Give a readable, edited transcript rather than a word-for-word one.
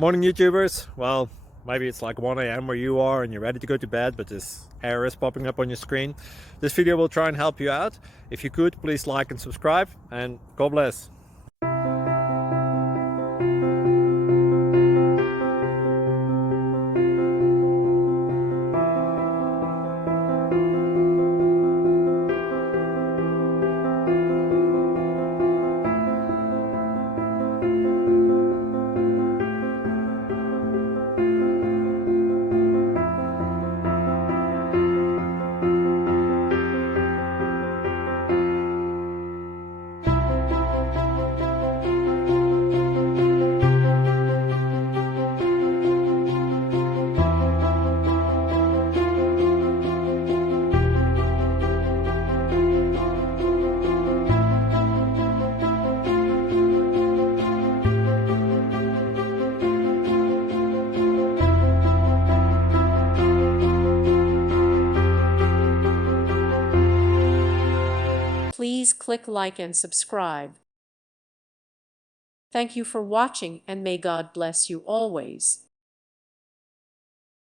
Morning YouTubers. Well, maybe it's like 1 a.m. where you are and you're ready to go to bed, but this error is popping up on your screen. This video will try and help you out. If you could, please like and subscribe, and God bless. Please click like and subscribe. Thank you for watching, and may God bless you always.